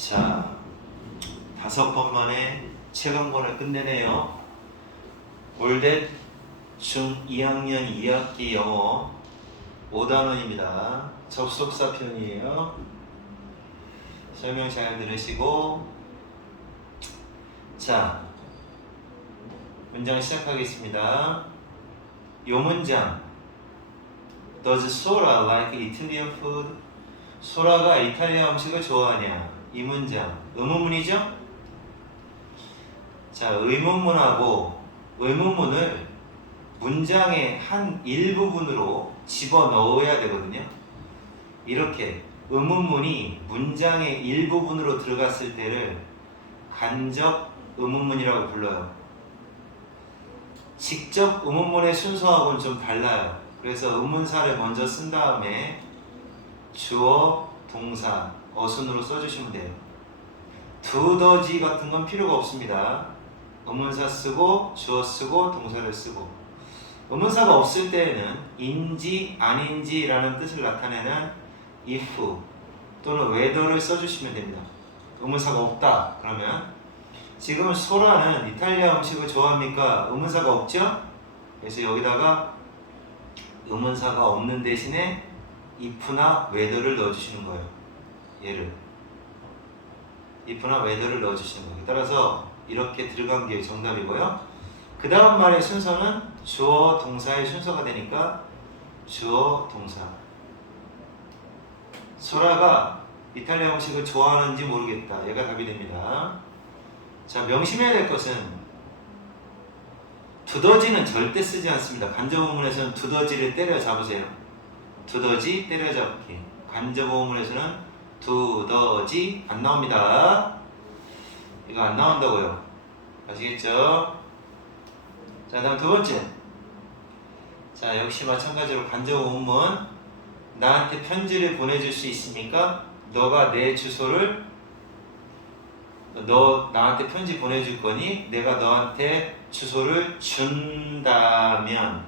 자, 5번 만에 책 한 권을 끝내네요. 올댓 중2학년 2학기 영어 5단원입니다. 접속사 편이에요. 설명 잘 들으시고, 자, 문장 시작하겠습니다. 요 문장, Does Sora like Italian food? 소라가 이탈리아 음식을 좋아하냐? 이 문장, 의문문이죠? 자, 의문문하고 의문문을 문장의 한 일부분으로 집어넣어야 되거든요. 이렇게 의문문이 문장의 일부분으로 들어갔을 때를 간접 의문문이라고 불러요. 직접 의문문의 순서하고는 좀 달라요. 그래서 의문사를 먼저 쓴 다음에 주어, 동사, 어순으로 써주시면 돼요. 두더지 같은 건 필요가 없습니다. 의문사 쓰고 주어 쓰고 동사를 쓰고, 의문사가 없을 때에는 인지 아닌지라는 뜻을 나타내는 if 또는 whether를 써주시면 됩니다. 의문사가 없다 그러면, 지금 소라는 이탈리아 음식을 좋아합니까? 의문사가 없죠? 그래서 여기다가 의문사가 없는 대신에 if나 whether를 넣어주시는 거예요. 얘를 if나 whether를 넣어주시는 거예요. 따라서 이렇게 들어간 게 정답이고요. 그 다음 말의 순서는 주어 동사의 순서가 되니까 주어 동사. 소라가 이탈리아 음식을 좋아하는지 모르겠다, 얘가 답이 됩니다. 자, 명심해야 될 것은 두더지는 절대 쓰지 않습니다. 간접어문에서는 두더지를 때려잡으세요. 두더지 때려잡기. 간접어문에서는 두더지 안 나옵니다. 이거 안 나온다고요. 아시겠죠? 자, 다음 두 번째. 자, 역시 마찬가지로 간접어문. 나한테 편지를 보내줄 수 있습니까? 너가 내 주소를, 너 나한테 편지 보내줄 거니 내가 너한테 주소를 준다면,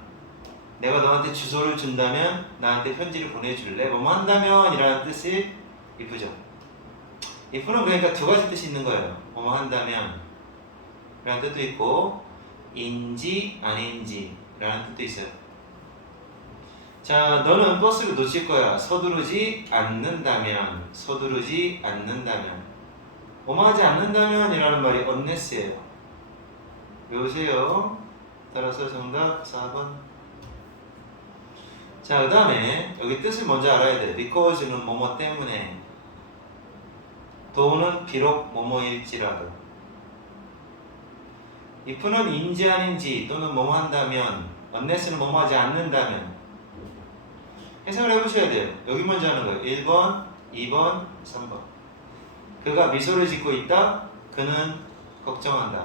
내가 너한테 주소를 준다면 나한테 편지를 보내줄래? 뭐뭐 한다면 이라는 뜻이 if죠. if는 그러니까 두 가지 뜻이 있는 거예요. 뭐뭐 한다면 이라는 뜻도 있고 인지 아닌지 라는 뜻도 있어요. 자, 너는 버스를 놓칠 거야. 서두르지 않는다면, 서두르지 않는다면, 뭐뭐 하지 않는다면 이라는 말이 unless예요. 외우세요. 따라서 정답 4번. 자, 그 다음에 여기 뜻을 먼저 알아야 돼. because는 뭐뭐 때문에, though는 비록 뭐뭐일지라도, if는 인지 아닌지 또는 뭐뭐 한다면, unless는 뭐뭐 하지 않는다면. 해석을 해보셔야 돼요. 여기 먼저 하는 거예요. 1번, 2번, 3번. 그가 미소를 짓고 있다. 그는 걱정한다.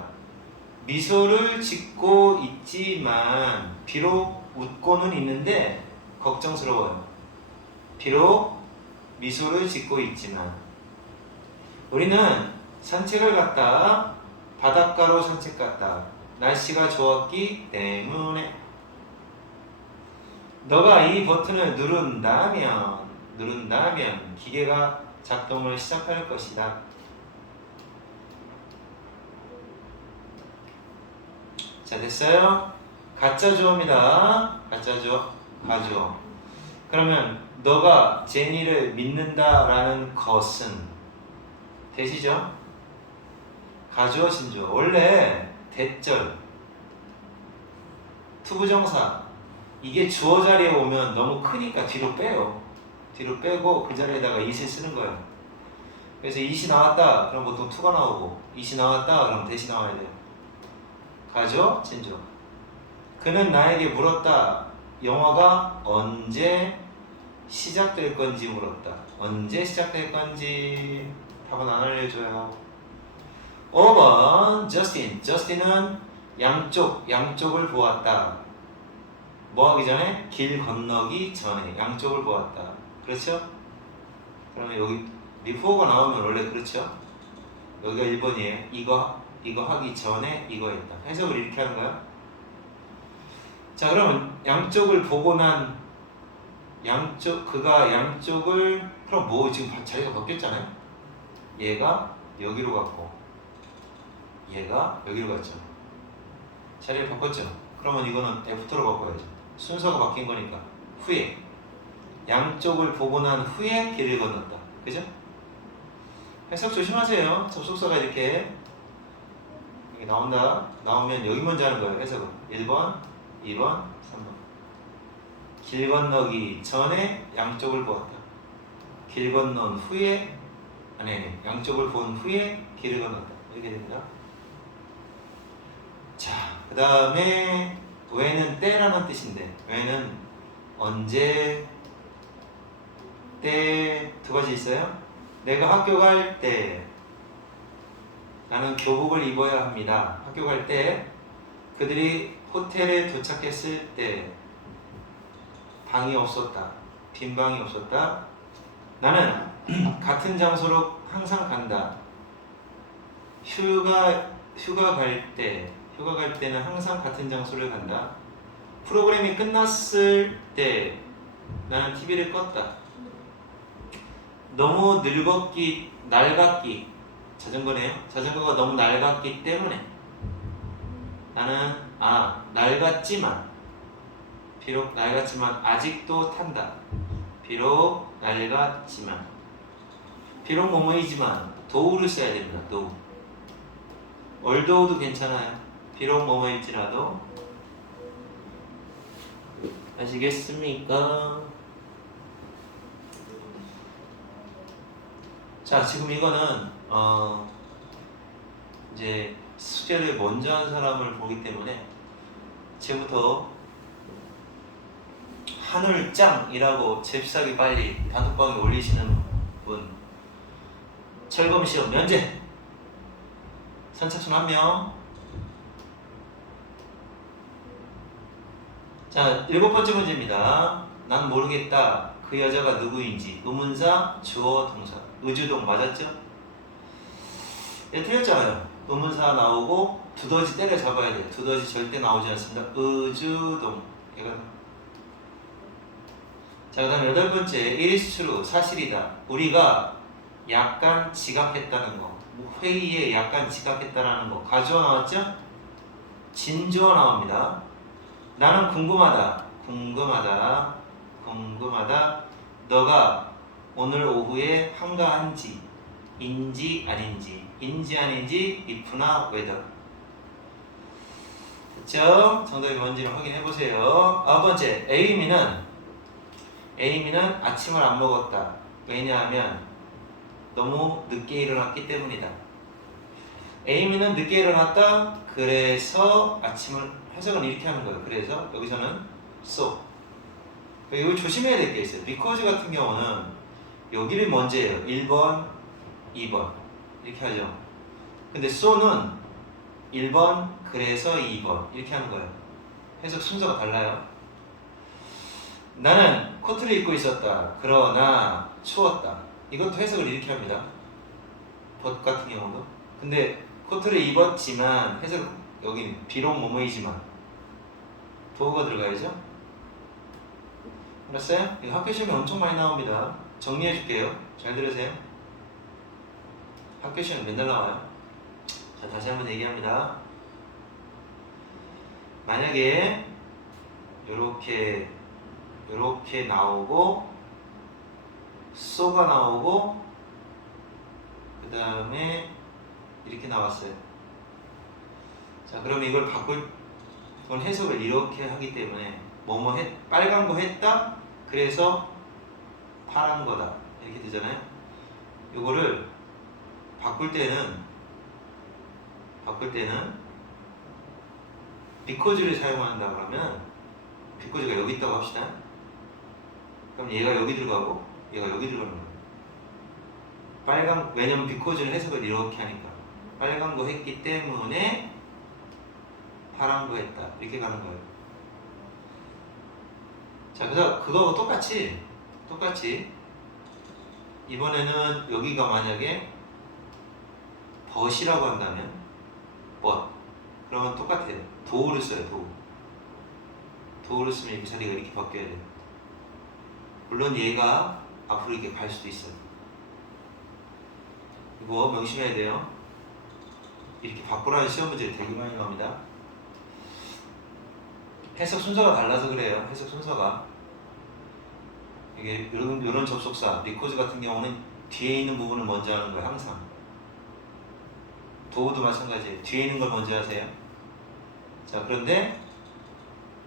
미소를 짓고 있지만 비록 웃고는 있는데 걱정스러워요. 비록 미소를 짓고 있지만. 우리는 산책을 갔다. 바닷가로 산책 갔다. 날씨가 좋았기 때문에. 너가 이 버튼을 누른다면 기계가 작동을 시작할 것이다. 자, 됐어요? 가짜 주어입니다. 가짜 주어, 가주어. 그러면 너가 제니를 믿는다라는 것은 되시죠? 가주어, 신주어. 원래 대절, 투부정사 이게 주어 자리에 오면 너무 크니까 뒤로 빼요. 뒤로 빼고 그 자리에다가 it을 쓰는 거예요. 그래서 it이 나왔다 그럼 보통 to가 나오고, it이 나왔다 그럼 that이 나와야 돼요. 가죠? 진조. 그는 나에게 물었다. 영화가 언제 시작될 건지 물었다. 언제 시작될 건지 답은 안 알려줘요. 5번 저스틴. 저스틴은 양쪽을 보았다. 뭐 하기 전에? 길 건너기 전에 양쪽을 보았다. 그렇죠? 그러면 여기 before가 나오면 원래 그렇죠? 여기가 1번이에요. 이거 하기 전에 이거 했다. 해석을 이렇게 하는 거야. 자, 그러면 양쪽을 보고 난 그가 양쪽을, 그럼 뭐 지금 자리가 바뀌었잖아요? 얘가 여기로 갔고 얘가 여기로 갔죠. 자리를 바꿨죠. 그러면 이거는 애프터로 바꿔야죠. 순서가 바뀐 거니까. 후에 양쪽을 보고 난 후에 길을 건넜다. 그죠? 해석 조심하세요. 접속사가 이렇게 나온다. 나오면 여기 먼저 하는 거예요. 해석은 1번, 2번, 3번. 길 건너기 전에 양쪽을 보았다. 길 건넌 후에 양쪽을 본 후에 길을 건넜다. 이렇게 됩니다. 자, 그 다음에 왜는 때라는 뜻인데 왜는 언제, 때 두 가지 있어요. 내가 학교 갈 때 나는 교복을 입어야 합니다. 학교 갈 때 그들이 호텔에 도착했을 때 방이 없었다. 빈 방이 없었다. 나는 같은 장소로 항상 간다. 휴가 갈 때는 항상 같은 장소를 간다. 프로그램이 끝났을 때 나는 TV를 껐다. 너무 낡았기 자전거네요. 자전거가 너무 낡았기 때문에 나는 비록 낡았지만 아직도 탄다. 비록 낡았지만 비록 뭐뭐이지만 도우를 써야 됩니다. 도우. 얼도우도 괜찮아요. 비록 뭐뭐일지라도. 아시겠습니까? 자, 지금 이거는 이제 숙제를 먼저 한 사람을 보기 때문에 지금부터 하늘짱이라고 잽싸게 빨리 단톡방에 올리시는 분, 철검시험 면제 선착순 1명. 자, 7번째 문제입니다. 난 모르겠다. 그 여자가 누구인지. 의문사, 주어, 동사. 의주동 맞았죠? 예, 틀렸잖아요. 의문사 나오고 두더지 때려 잡아야 돼요. 두더지 절대 나오지 않습니다. 의주동. 자, 그 다음 8번째. It is true. 사실이다. 우리가 약간 지각했다는 거. 회의에 약간 지각했다라는 거. 가주어 나왔죠? 진주어 나옵니다. 나는 궁금하다. 너가 오늘 오후에 한가한지, 인지 아닌지, if나 whether. 그쵸? 정답이 뭔지를 확인해 보세요. 9번째. 에이미는 아침을 안 먹었다. 왜냐하면 너무 늦게 일어났기 때문이다. 에이미는 늦게 일어났다. 그래서 아침을 해석은 이렇게 하는 거예요. 그래서 여기서는 so. 이거 조심해야 될 게 있어요. because 같은 경우는 여기를 먼저 해요. 1번, 2번 이렇게 하죠. 근데 so는 1번, 그래서 2번 이렇게 하는 거예요. 해석 순서가 달라요. 나는 코트를 입고 있었다. 그러나 추웠다. 이것도 해석을 이렇게 합니다. 벗 같은 경우도. 근데 코트를 입었지만 해석 여기 비록 뭐뭐이지만 도어가 들어가야죠. 알았어요? 이거 학교 시험에 엄청 많이 나옵니다. 정리해 줄게요. 잘 들으세요. 학교 시험 맨날 나와요. 자, 다시 한번 얘기합니다. 만약에 요렇게 나오고 so가 나오고 그 다음에 이렇게 나왔어요. 자, 그러면 이걸 바꿀 해석을 이렇게 하기 때문에 빨간 거 했다. 그래서 파란 거다. 이렇게 되잖아요. 이거를 바꿀 때는 because를 사용한다 그러면 because가 여기 있다고 합시다. 그럼 얘가 여기 들어가고 얘가 여기 들어가는 거예요. 왜냐면 because는 해석을 이렇게 하니까 빨간 거 했기 때문에 파란 거 했다. 이렇게 가는 거예요. 자, 그래서 그거하고 똑같이 이번에는 여기가 만약에 벗이라고 한다면 그러면 똑같아요. 도우를 써요. 도우를 쓰면 이 자리가 이렇게 바뀌어야 돼요. 물론 얘가 앞으로 이렇게 갈 수도 있어요. 그거 명심해야 돼요. 이렇게 바꾸라는 시험 문제 되게 많이 나옵니다. 해석 순서가 달라서 그래요. 해석 순서가 이게 이런 접속사 리코즈 같은 경우는 뒤에 있는 부분을 먼저 하는 거예요. 항상. 도우도 마찬가지예요. 뒤에 있는 걸 먼저 하세요. 자, 그런데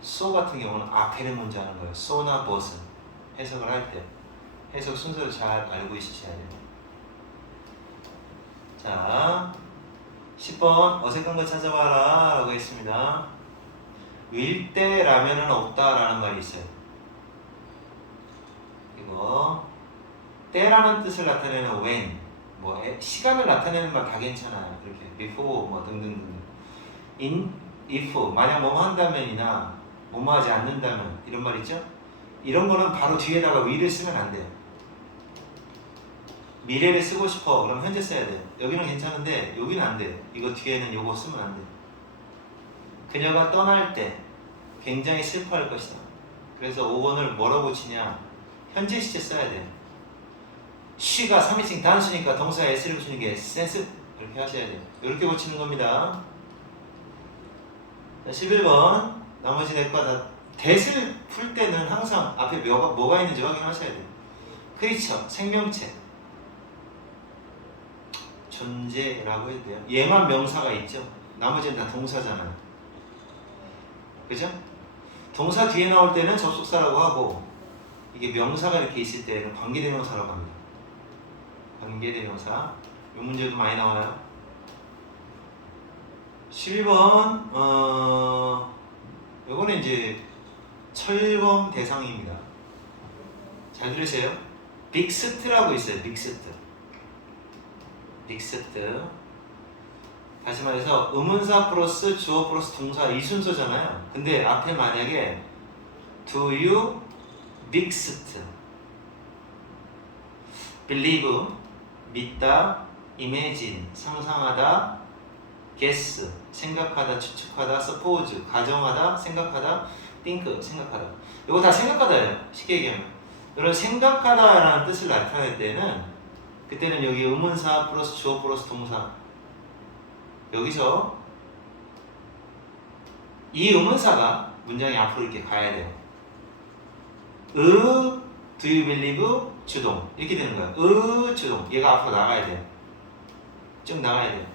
so 같은 경우는 앞에를 먼저 하는 거예요. so나 but은 해석을 할 때 해석 순서를 잘 알고 있으셔야 돼요. 자, 10번 어색한 거 찾아봐라 라고 했습니다. 윌 때 라면은 없다 라는 말이 있어요. 이거 때라는 뜻을 나타내는 when, 뭐 시간을 나타내는 말 다 괜찮아요. 이렇게 before 뭐 등등등. in, if 만약 뭐뭐 한다면이나 뭐뭐 하지 않는다면 이런 말 있죠? 이런 거는 바로 뒤에다가 will을 쓰면 안 돼요. 미래를 쓰고 싶어 그럼 현재 써야 돼요. 여기는 괜찮은데 여기는 안 돼요. 이거 뒤에는 요거 쓰면 안 돼요. 그녀가 떠날 때 굉장히 슬퍼할 것이다. 그래서 5번을 뭐라고 치냐? 현재 시제 써야 돼요. she가 3인칭 단수니까 동사에 s를 붙이는 게 sense 이렇게 하셔야 돼요. 이렇게 고치는 겁니다. 자, 11번 나머지 넷과 다 that을 풀 때는 항상 앞에 뭐가 있는지 확인하셔야 돼요. creature 생명체 존재라고 해도 돼요. 얘만 명사가 있죠. 나머지는 다 동사잖아요. 그죠? 동사 뒤에 나올 때는 접속사라고 하고 이게 명사가 이렇게 있을 때는 관계대명사라고 합니다. 관계대명사. 이 문제도 많이 나와요. 12번 요거는 이제 철검 대상입니다. 잘 들으세요. 빅스트라고 있어요. 빅스트. 빅스트. 다시 말해서 의문사 플러스 주어 플러스 동사 이 순서잖아요. 근데 앞에 만약에 do you 빅스트 believe 믿다 imagine 상상하다 guess 생각하다 추측하다 suppose 가정하다 생각하다 think 생각하다 이거 다 생각하다예요. 쉽게 얘기하면 이런 생각하다라는 뜻을 나타낼 때는 그때는 여기 의문사 플러스 주어 플러스 동사 여기서 이 의문사가 문장이 앞으로 이렇게 가야 돼요. do you believe 주동 이렇게 되는 거예요. 주동 얘가 앞으로 나가야 돼요. 쭉 나가야 돼요.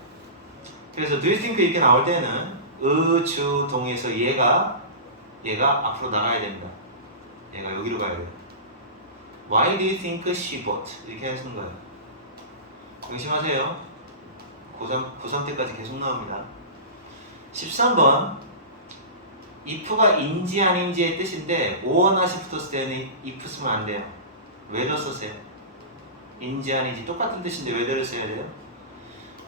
그래서 do you think 이렇게 나올 때는 주동에서 얘가 앞으로 나가야 됩니다. 얘가 여기로 가야 돼요. Why do you think she bought? 이렇게 하시는 거예요. 명심하세요. 고3 때까지 계속 나옵니다. 13번 if가 인지 아닌지의 뜻인데 오어나시 붙었을 때는 if 쓰면 안 돼요. whether 쓰세요. 인지 아닌지 똑같은 뜻인데 whether를 써야 돼요.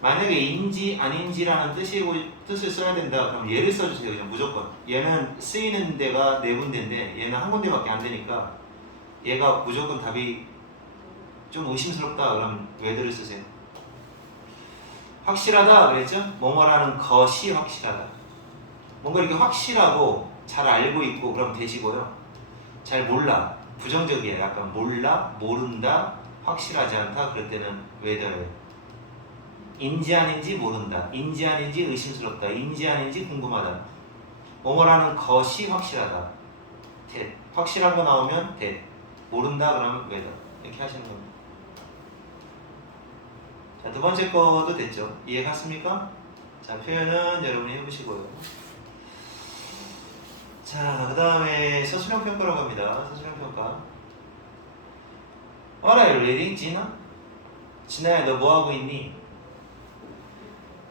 만약에 인지 아닌지라는 뜻을 써야 된다 그럼 얘를 써주세요. 그냥 무조건. 얘는 쓰이는 데가 네 군데인데 얘는 한 군데밖에 안 되니까 얘가 무조건 답이 좀 의심스럽다 그럼 whether를 쓰세요. 확실하다 그랬죠? 뭐뭐라는 것이 확실하다. 뭔가 이렇게 확실하고 잘 알고 있고 그럼 되시고요. 잘 몰라 부정적이에요. 약간 몰라 모른다 확실하지 않다 그럴 때는 whether예요. 인지 아닌지 모른다 인지 아닌지 의심스럽다 인지 아닌지 궁금하다 뭐뭐라는 것이 확실하다 that 확실한 거 나오면 that 모른다 그러면 whether 이렇게 하시는 겁니다. 자, 두 번째 거도 됐죠? 이해 갔습니까? 자, 표현은 여러분이 해보시고요. 자, 그 다음에 서술형 평가라고 합니다. 서술형 평가. What are you reading, 진아? 진아야, 너 뭐하고 있니?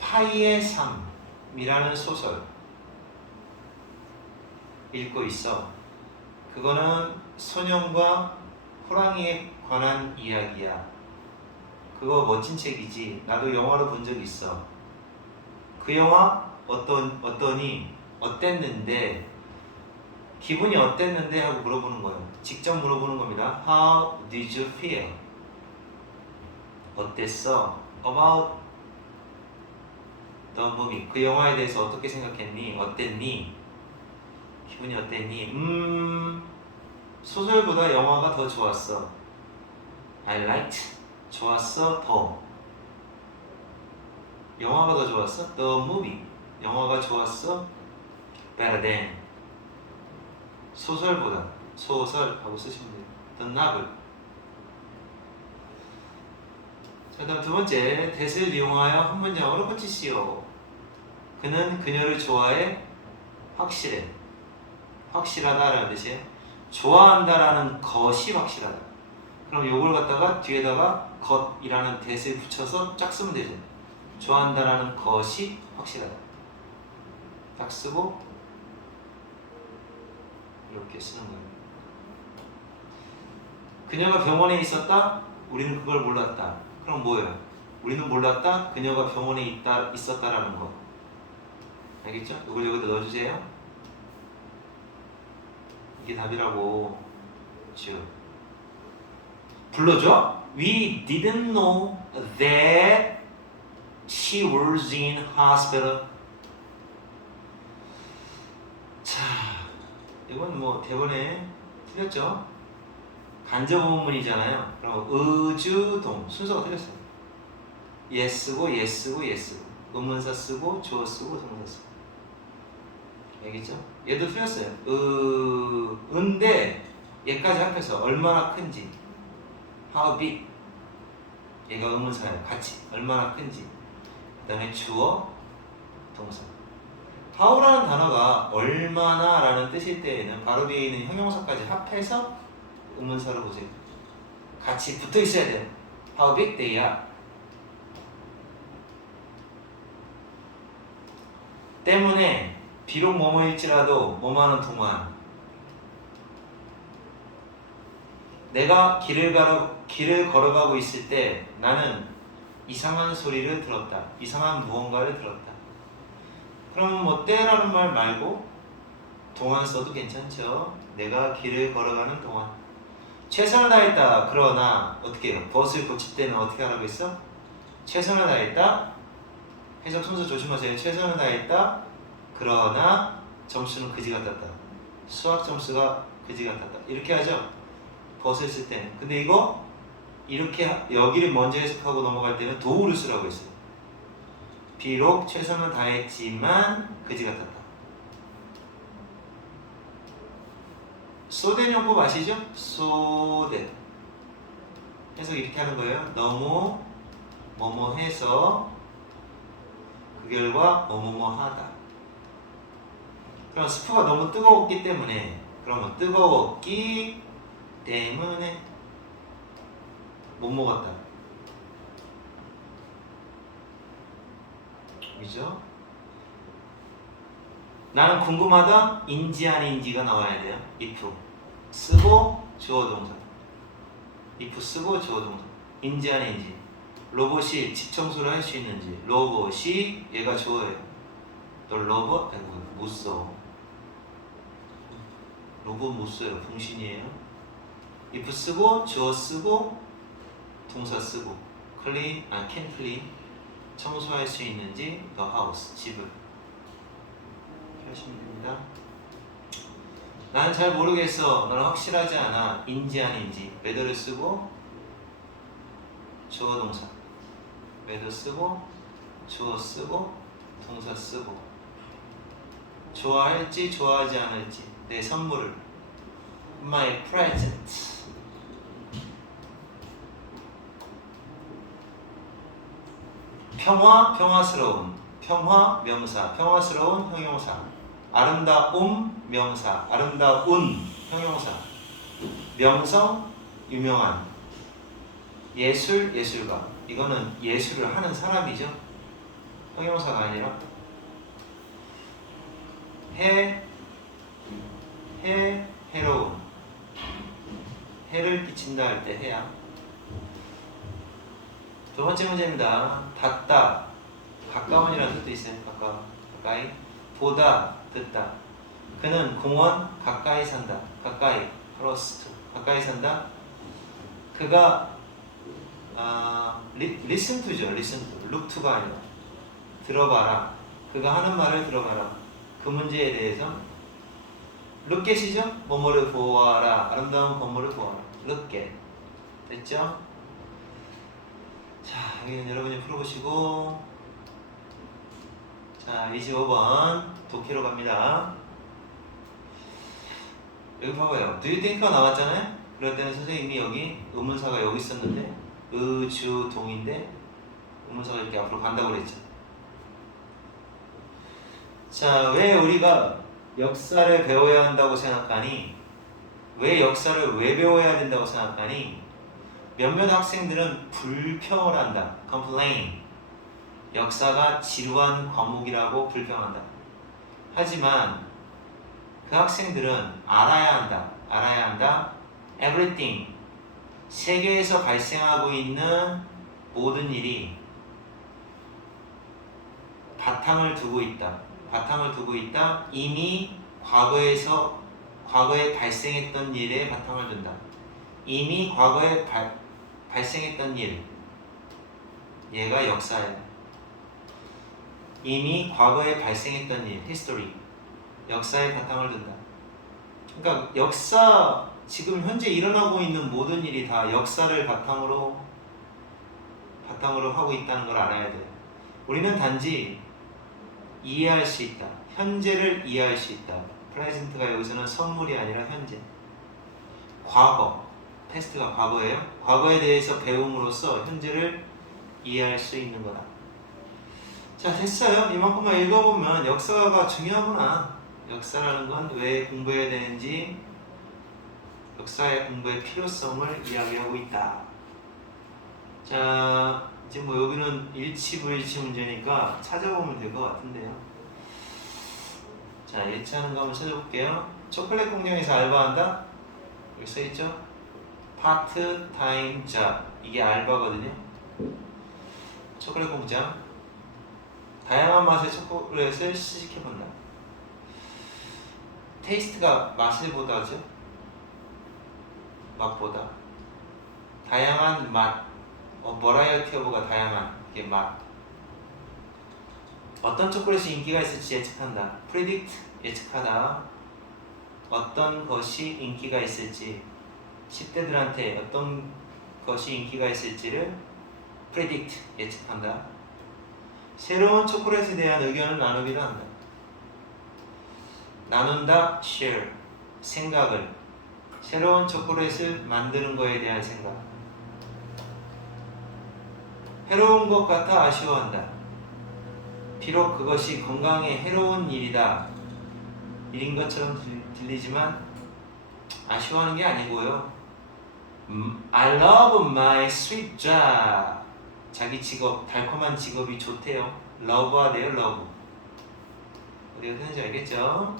파이의 삶이라는 소설 읽고 있어. 그거는 소년과 호랑이에 관한 이야기야. 그거 멋진 책이지. 나도 영화로 본 적 있어. 그 영화 어떠니? 어땠는데? 기분이 어땠는데? 하고 물어보는 거예요. 직접 물어보는 겁니다. How did you feel? 어땠어? About the movie. 그 영화에 대해서 어떻게 생각했니? 어땠니? 기분이 어땠니? 소설보다 영화가 더 좋았어. I liked. 좋았어 더 영화가 더 좋았어? The movie. 영화가 좋았어? Better than. 소설보다. 소설하고 쓰시면 돼요. The novel. 자, 다음 두 번째. that을 이용하여 한 문장으로 붙이시오. 그는 그녀를 좋아해. 확실해. 확실하다라는 뜻이에요. 좋아한다라는 것이 확실하다. 그럼 요걸 갖다가 뒤에다가 것이라는 that을 붙여서 짝 쓰면 되죠. 좋아한다라는 것이 확실하다. 딱 쓰고 이렇게 쓰는 거예요. 그녀가 병원에 있었다. 우리는 그걸 몰랐다. 그럼 뭐예요? 우리는 몰랐다. 그녀가 병원에 있었다라는 거. 알겠죠? 이걸 여기다 넣어주세요. 이게 답이라고. 쭉 불러줘. We didn't know that she was in hospital. 자, 이건 뭐 대본에 틀렸죠? 간접 의문문이잖아요. 그럼 의주동 순서가 틀렸어요. yes고 yes고 yes고 의문사 쓰고 주어 쓰고 동사 쓰고. 알겠죠? 얘도 틀렸어요. 은데 얘까지 합해서 얼마나 큰지. How big. 얘가 의문사예요. 같이 얼마나 큰지. 그 다음에 주어 동사. how라는 단어가 얼마나 라는 뜻일 때에는 바로 뒤에 있는 형용사까지 합해서 의문사로 보세요. 같이 붙어 있어야 돼요. How big they are. 때문에 비록 뭐뭐일지라도 뭐뭐하는 동안 내가 길을 걸어가고 있을 때 나는 이상한 소리를 들었다. 이상한 무언가를 들었다. 그러면 뭐 때라는 말 말고 동안 써도 괜찮죠. 내가 길을 걸어가는 동안 최선을 다했다. 그러나 어떻게 해요? 벗을 고칠 때는 어떻게 하라고 했어? 최선을 다했다. 해석 순서 조심하세요. 최선을 다했다. 그러나 점수는 그지 같았다. 수학 점수가 그지 같았다. 이렇게 하죠. 벗을 쓸 때는. 근데 이거 이렇게 여기를 먼저 해석하고 넘어갈 때는 도구를 쓰라고 했어요. 비록 최선을 다했지만 그지 같았다. 소된 용법 아시죠? 소된 해석 이렇게 하는 거예요. 너무 뭐뭐 해서 그 결과 뭐뭐뭐 하다. 그럼 스프가 너무 뜨거웠기 때문에 그러면 뜨거웠기 때문에 못 먹었다. 그죠? 나는 궁금하다. 인지 아닌지가 나와야 돼요. if 쓰고 주어 동사. if 쓰고 주어 동사. 인지 아닌지. 로봇이 집 청소를 할 수 있는지. 로봇이 얘가 주어예요. 너 로봇? 못 써. 로봇 못 써요. 분신이에요. if 쓰고 주어 쓰고 동사 쓰고 clean, can clean 청소할 수 있는지 the house 집을 하시면 됩니다. 나는 잘 모르겠어. 너는 확실하지 않아. 인지 아닌지 whether를 쓰고 주어 동사 whether 쓰고 주어 쓰고 동사 쓰고 좋아할지 좋아하지 않을지 내 선물을 my present 평화 평화스러운 평화 명사 평화스러운 형용사 아름다움 명사 아름다운 형용사 명성 유명한 예술 예술가 이거는 예술을 하는 사람이죠. 형용사가 아니라 해로운 해를 끼친다 할 때 해야. 두 번째 문제입니다. 닿다 가까운이라는 뜻도 있어요. 가까이 보다 듣다. 그는 공원 가까이 산다. 가까이 close 가까이 산다. 그가 listen to죠. listen to look to가 아니라 들어봐라. 그가 하는 말을 들어봐라. 그 문제에 대해서 look at이죠. 뭐뭐를 보아라. 아름다운 건물을 보아라. look at 됐죠? 자, 여기는 여러분이 풀어보시고 자, 25번 독해로 갑니다. 여기 봐봐요. Do you think가 나왔잖아요? 그럴 때는 선생님이 여기 의문사가 여기 있었는데 의, 주, 동인데 의문사가 이렇게 앞으로 간다고 그랬죠. 자, 왜 우리가 역사를 배워야 한다고 생각하니? 왜 역사를 왜 배워야 된다고 생각하니? 몇몇 학생들은 불평을 한다. complain. 역사가 지루한 과목이라고 불평한다. 하지만 그 학생들은 알아야 한다. 알아야 한다. everything. 세계에서 발생하고 있는 모든 일이 바탕을 두고 있다. 바탕을 두고 있다. 이미 과거에 발생했던 일에 바탕을 둔다. 이미 과거에 발생했던 일. 얘가 역사예요. 이미 과거에 발생했던 일, history. 역사에 바탕을 둔다. 그러니까 역사, 지금 현재 일어나고 있는 모든 일이 다 역사를 바탕으로 하고 있다는 걸 알아야 돼요. 우리는 단지 이해할 수 있다. 현재를 이해할 수 있다. 프레젠트가 여기서는 선물이 아니라 현재. 과거, 패스트가 과거예요. 과거에 대해서 배움으로써 현재를 이해할 수 있는 거다. 자, 됐어요. 이만큼만 읽어보면 역사가 중요하구나. 역사라는 건 왜 공부해야 되는지, 역사의 공부의 필요성을 이야기하고 있다. 자, 이제 뭐 여기는 일치불일치 문제니까 찾아보면 될 것 같은데요. 자, 예치하는 거 한번 찾아볼게요. 초콜릿 공장에서 알바한다? 여기 써있죠? 파트타임 잡. 이게 알바거든요. 초콜릿 공장. 다양한 맛의 초콜릿을 시식해본다. 테이스트가 맛을 보다죠. 맛보다. 다양한 맛. 버라이어티 오브가 다양한 이게 맛. 어떤 초콜릿이 인기가 있을지 예측한다. predict 예측하다. 어떤 것이 인기가 있을지 10대들한테 어떤 것이 인기가 있을지를 predict 예측한다. 새로운 초콜릿에 대한 의견을 나누기도 한다. 나눈다, share, 생각을. 새로운 초콜릿을 만드는 거에 대한 생각. 해로운 것 같아 아쉬워한다. 비록 그것이 건강에 해로운 일인 것처럼 들리지만 아쉬워하는 게 아니고요. I love my sweet job. 자기 직업, 달콤한 직업이 좋대요. 러브하대요, 러브. 어디가 되는지 알겠죠?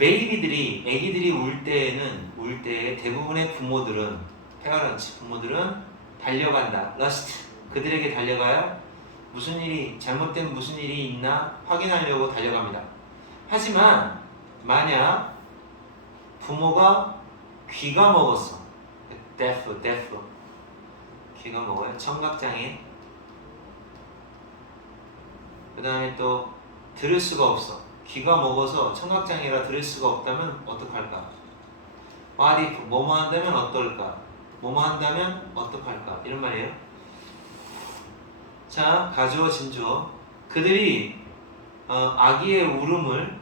애기들이 울 때 대부분의 부모들은, 페어런츠, 부모들은 달려간다. 러스트. 그들에게 달려가요. 잘못된 무슨 일이 있나 확인하려고 달려갑니다. 하지만, 만약 부모가 귀가 먹었어. deaf. 귀가 먹어요. 청각장애. 그 다음에 또 들을 수가 없어. 귀가 먹어서 청각장애라 들을 수가 없다면 어떡할까? What if? 뭐뭐 한다면 어떨까? 뭐뭐 한다면 어떡할까? 이런 말이에요. 자, 가주어 진주어. 그들이 아기의 울음을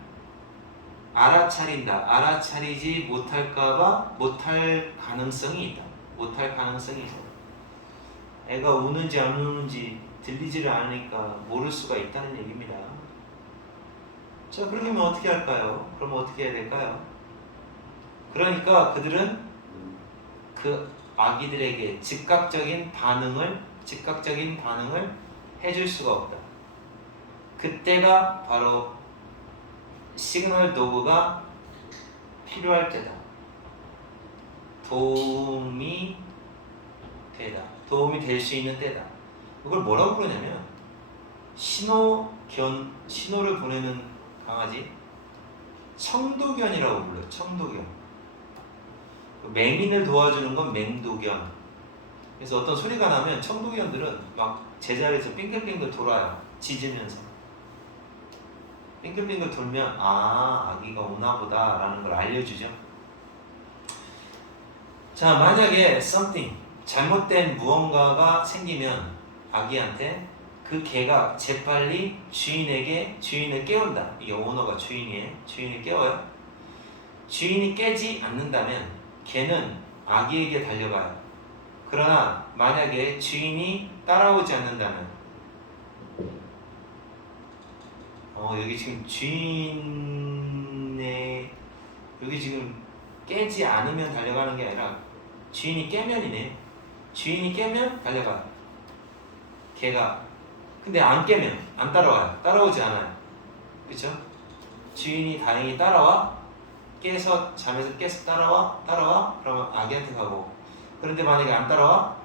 알아차린다. 알아차리지 못할까봐 못할 가능성이 있다. 못할 가능성이 있다. 애가 우는지 안 우는지 들리지를 않으니까 모를 수가 있다는 얘기입니다. 자, 그러면 어떻게 할까요? 그럼 어떻게 해야 될까요? 그러니까 그들은 그 아기들에게 즉각적인 반응을 해줄 수가 없다. 그때가 바로 시그널 도구가 필요할 때다. 도움이 될 수 있는 때다. 이걸 뭐라고 부르냐면 신호를 보내는 강아지 청도견이라고 불러요. 청도견. 맹인을 도와주는 건 맹도견. 그래서 어떤 소리가 나면 청도견들은 막 제자리에서 빙글빙글 돌아요. 짖으면서. 빙글빙글 돌면 아기가 오나보다 라는 걸 알려주죠. 자, 만약에 something 잘못된 무언가가 생기면 아기한테 그 개가 재빨리 주인을 깨운다. 이게 오너가 주인을 깨워요. 주인이 깨지 않는다면 개는 아기에게 달려가요. 그러나 만약에 주인이 따라오지 않는다면 여기 지금 여기 지금 깨지 않으면 달려가는 게 아니라 주인이 깨면이네. 주인이 깨면 달려가요. 개가. 근데 안 깨면 안 따라와요. 따라오지 않아요. 그쵸? 주인이 다행히 따라와. 잠에서 깨서 따라와. 그러면 아기한테 가고. 그런데 만약에 안 따라와?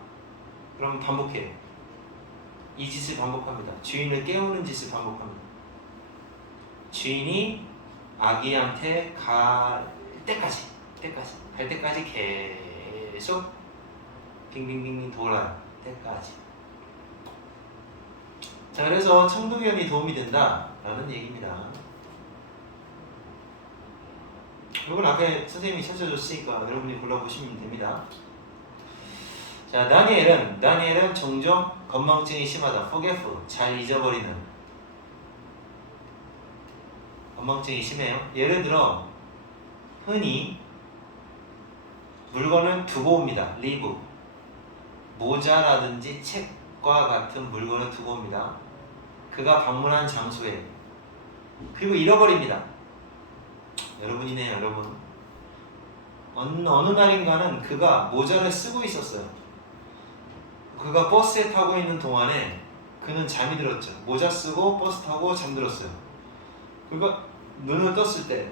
그러면 반복해요. 이 짓을 반복합니다. 주인을 깨우는 짓을 반복합니다. 주인이 아기한테 갈 때까지 계속 빙빙빙빙 돌아요. 때까지. 자, 그래서 청동연이 도움이 된다라는 얘기입니다. 이건 앞에 선생님이 찾아줬으니까 여러분이 골라보시면 됩니다. 자, 다니엘은 종종 건망증이 심하다. forgetful, 잘 잊어버리는 건망증이 심해요. 예를 들어 흔히 물건을 두고 옵니다. leave, 모자라든지 책과 같은 물건을 두고 옵니다. 그가 방문한 장소에. 그리고 잃어버립니다. 여러분이네요, 여러분. 어느 날인가는 그가 모자를 쓰고 있었어요. 그가 버스에 타고 있는 동안에 그는 잠이 들었죠. 모자 쓰고 버스 타고 잠들었어요. 그가 눈을 떴을 때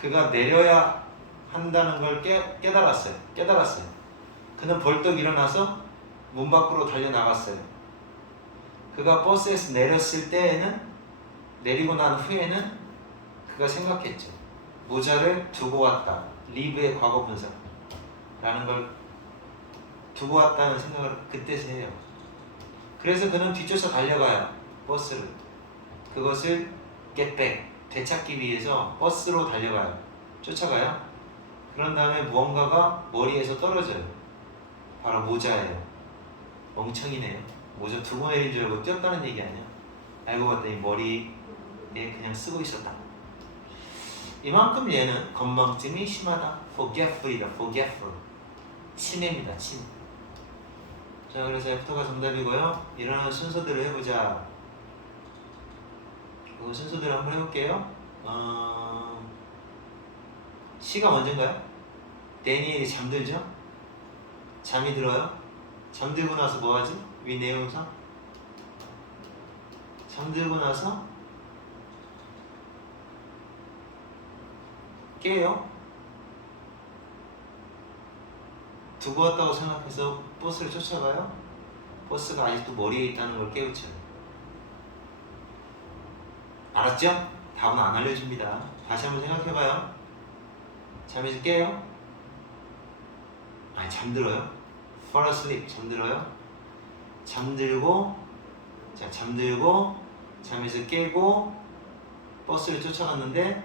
그가 내려야 한다는 걸 깨달았어요. 그는 벌떡 일어나서 문 밖으로 달려나갔어요. 그가 버스에서 내리고 난 후에는 그가 생각했죠. 모자를 두고 왔다. 리브의 과거 분사라는 걸 두고 왔다는 생각을 그때서 해요. 그래서 그는 뒤쫓아 달려가요. 버스를. 그것을 get back, 되찾기 위해서 버스로 달려가요. 쫓아가요. 그런 다음에 무언가가 머리에서 떨어져요. 바로 모자예요. 멍청이네요. 모자 두고 내린 줄 알고 뛰었다는 얘기 아니야. 알고 봤더니 머리에 그냥 쓰고 있었다. 이만큼 얘는 건망증이 심하다. forgetful이다. forgetful. 치매입니다. 치매. 자, 그래서 F가 정답이고요. 일어나는 순서대로 해보자. 그 순서대로 한번 해볼게요. C가 먼저인가요? 데니엘이 잠들죠? 잠이 들어요? 잠들고 나서 뭐하지? 위 내용상? 잠들고 나서 깨요. 두고 왔다고 생각해서 버스를 쫓아가요. 버스가 아직도 머리에 있다는 걸 깨우쳐요. 알았죠? 답은 안 알려줍니다. 다시 한번 생각해봐요. 잠에서 깨요? 아니, 잠들어요. fall asleep, 잠들어요. 잠들고 잠에서 깨고 버스를 쫓아갔는데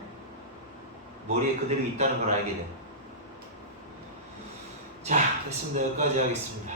머리에 그대로 있다는 걸 알게 돼요. 자, 됐습니다. 여기까지 하겠습니다.